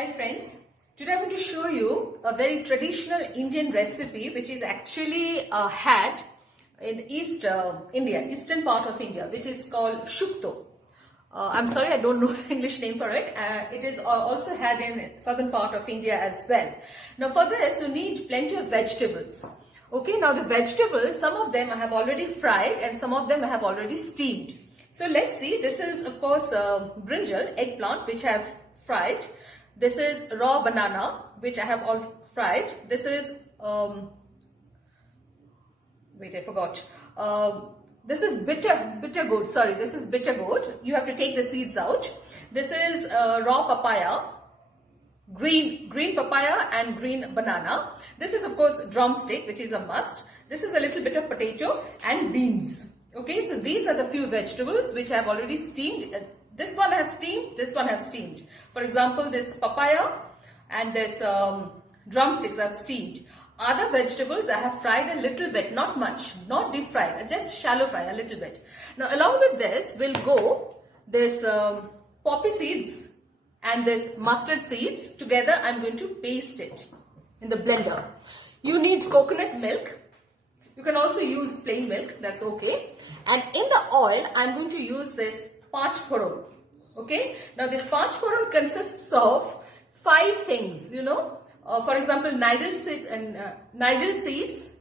Hi friends, today I'm going to show you a very traditional Indian recipe which is actually had in eastern part of India, which is called shukto. I'm sorry, I don't know the English name for it. It is also had in southern part of India as well. Now for this you need plenty of vegetables. Okay, now the vegetables, some of them I have already fried and some of them I have already steamed. So let's see, this is of course brinjal, eggplant, which I have fried. This is raw banana, which I have all fried. This is, wait, I forgot. This is bitter gourd. Sorry, this is bitter gourd. You have to take the seeds out. This is raw papaya, green papaya and green banana. This is of course drumstick, which is a must. This is a little bit of potato and beans. Okay, so these are the few vegetables which I have already steamed. This one I have steamed, this one I have steamed. For example, this papaya and this drumsticks I have steamed. Other vegetables I have fried a little bit, not much, not deep fried, just shallow fry a little bit. Now along with this will go this poppy seeds and this mustard seeds. Together I'm going to paste it in the blender. You need coconut milk. You can also use plain milk, that's okay. And in the oil I'm going to use this Panch Foron. Okay, now this Panch Foron consists of 5 things, you know. For example, nigel seeds,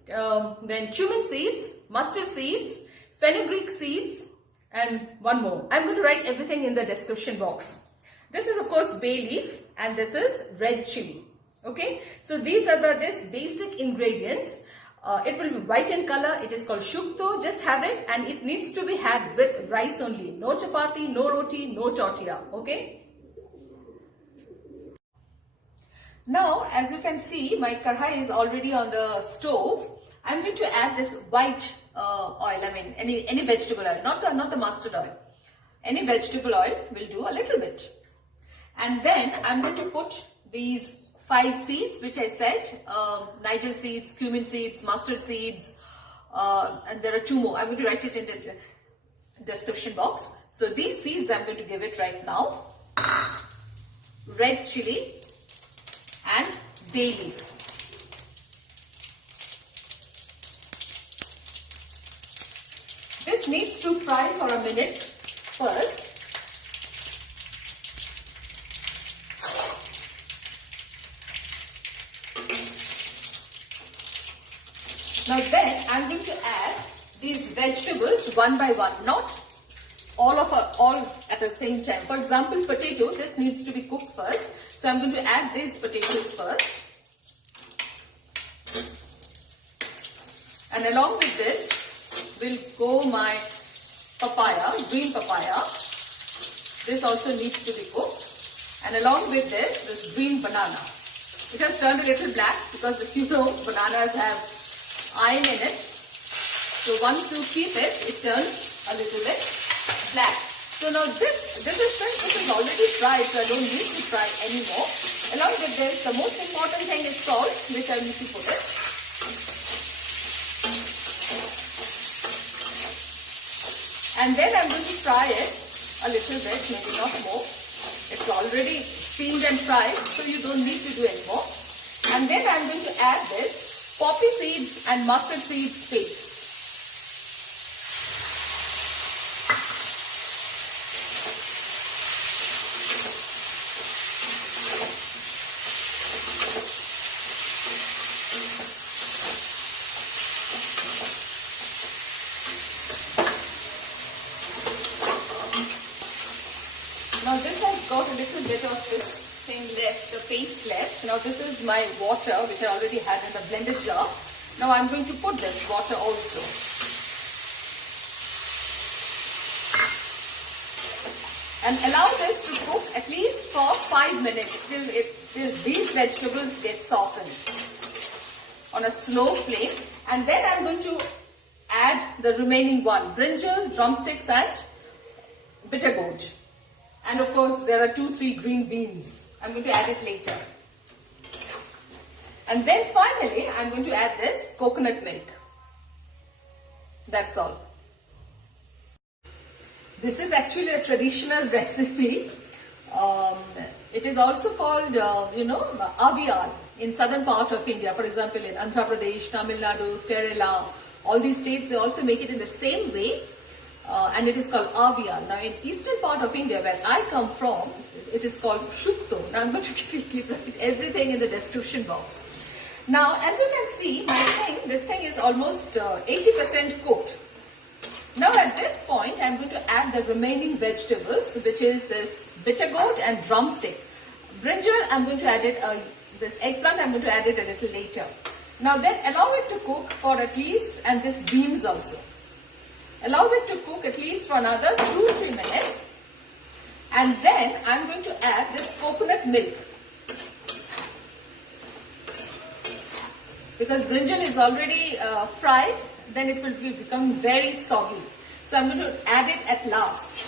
then cumin seeds, mustard seeds, fenugreek seeds, and one more. I'm going to write everything in the description box. This is of course bay leaf and this is red chili. Okay, so these are the just basic ingredients. It will be white in color. It is called shukto. Just have it, and it needs to be had with rice only. No chapati, no roti, no tortilla. Okay. Now, as you can see, my karhai is already on the stove. I'm going to add this white oil. I mean, any vegetable oil, not the mustard oil. Any vegetable oil will do a little bit, and then I'm going to put these 5 seeds which I said, nigel seeds, cumin seeds, mustard seeds, and there are 2 more. I'm going to write it in the description box. So these seeds I'm going to give it right now. Red chili and bay leaf. This needs to fry for a minute first. Now then I'm going to add these vegetables one by one, not all at the same time. For example, potato, this needs to be cooked first. So I'm going to add these potatoes first. And along with this will go my papaya, green papaya. This also needs to be cooked. And along with this green banana. It has turned a little black because you know bananas have iron in it. So once you keep it, it turns a little bit black. So now this is already fried, so I don't need to fry anymore. Along with this, the most important thing is salt, which I need to put it. And then I'm going to fry it a little bit, maybe not more. It's already steamed and fried, so you don't need to do anymore. And then I'm going to add this poppy seeds and mustard seeds paste. Now this has got a little bit of this thing left, the paste left. Now this is my water which I already had in the blended jar. Now I'm going to put this water also. And allow this to cook at least for 5 minutes till these vegetables get softened on a slow flame. And then I'm going to add the remaining one, brinjal, drumsticks and bitter gourd. And of course there are 2-3 green beans. I'm going to add it later. And then finally I'm going to add this coconut milk. That's all. This is actually a traditional recipe. It is also called, avial in southern part of India. For example, in Andhra Pradesh, Tamil Nadu, Kerala, all these states, they also make it in the same way. And it is called avial. Now, in eastern part of India, where I come from, it is called shukto. Now, I'm going to keep everything in the description box. Now, as you can see, this thing is almost 80% cooked. Now, at this point, I'm going to add the remaining vegetables, which is this bitter gourd and drumstick. Brinjal, I'm going to add it, this eggplant, I'm going to add it a little later. Now, then allow it to cook for at least, and this beans also. Allow it to cook at least for another 2-3 minutes. And then I'm going to add this coconut milk. Because brinjal is already fried, then it will become very soggy. So I'm going to add it at last.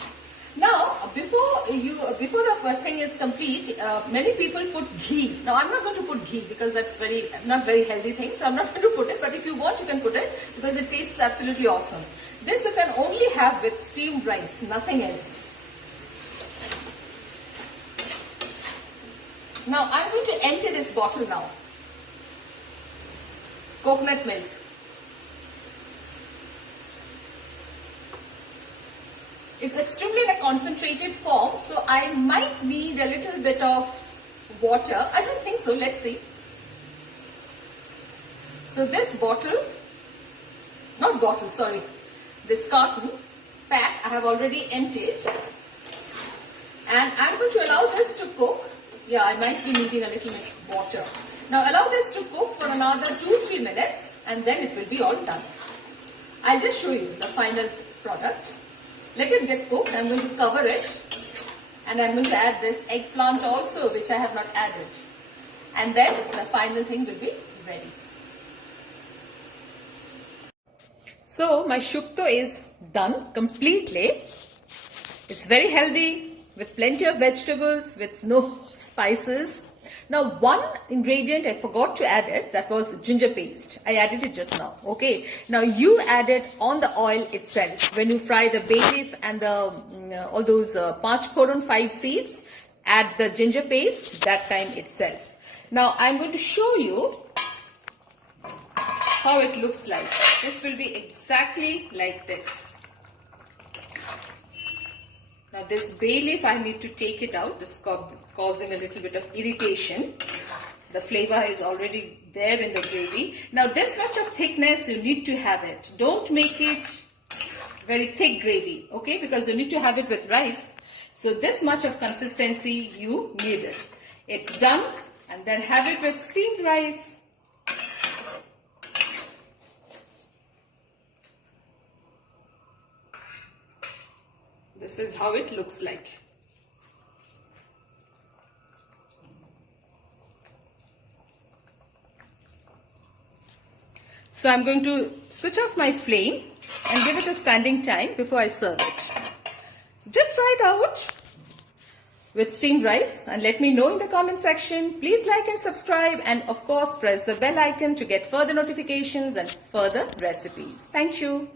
Now, before the thing is complete, many people put ghee. Now, I'm not going to put ghee because that's not very healthy thing. So I'm not going to put it. But if you want, you can put it because it tastes absolutely awesome. This you can only have with steamed rice, nothing else. Now, I'm going to empty this bottle now. Coconut milk. It's extremely in a concentrated form, so I might need a little bit of water. I don't think so. Let's see. So this this carton pack I have already emptied, and I'm going to allow this to cook. Yeah, I might be needing a little bit of water. Now allow this to cook for another 2-3 minutes, and then it will be all done. I'll just show you the final product. Let it get cooked. I'm going to cover it, and I'm going to add this eggplant also, which I have not added. And then the final thing will be ready. So my shukto is done completely. It's very healthy with plenty of vegetables, with no spices. Now, one ingredient I forgot to add it, that was ginger paste. I added it just now. Okay. Now you add it on the oil itself. When you fry the bay leaf and the all those Panchforon 5 seeds, add the ginger paste that time itself. Now I'm going to show you how it looks like. This will be exactly like this. Now this bay leaf, I need to take it out. This is causing a little bit of irritation. The flavor is already there in the gravy. Now this much of thickness, you need to have it. Don't make it very thick gravy, okay? Because you need to have it with rice. So this much of consistency, you need it. It's done, and then have it with steamed rice. This is how it looks like. So I'm going to switch off my flame and give it a standing time before I serve it. So just try it out with steamed rice and let me know in the comment section. Please like and subscribe, and of course press the bell icon to get further notifications and further recipes. Thank you.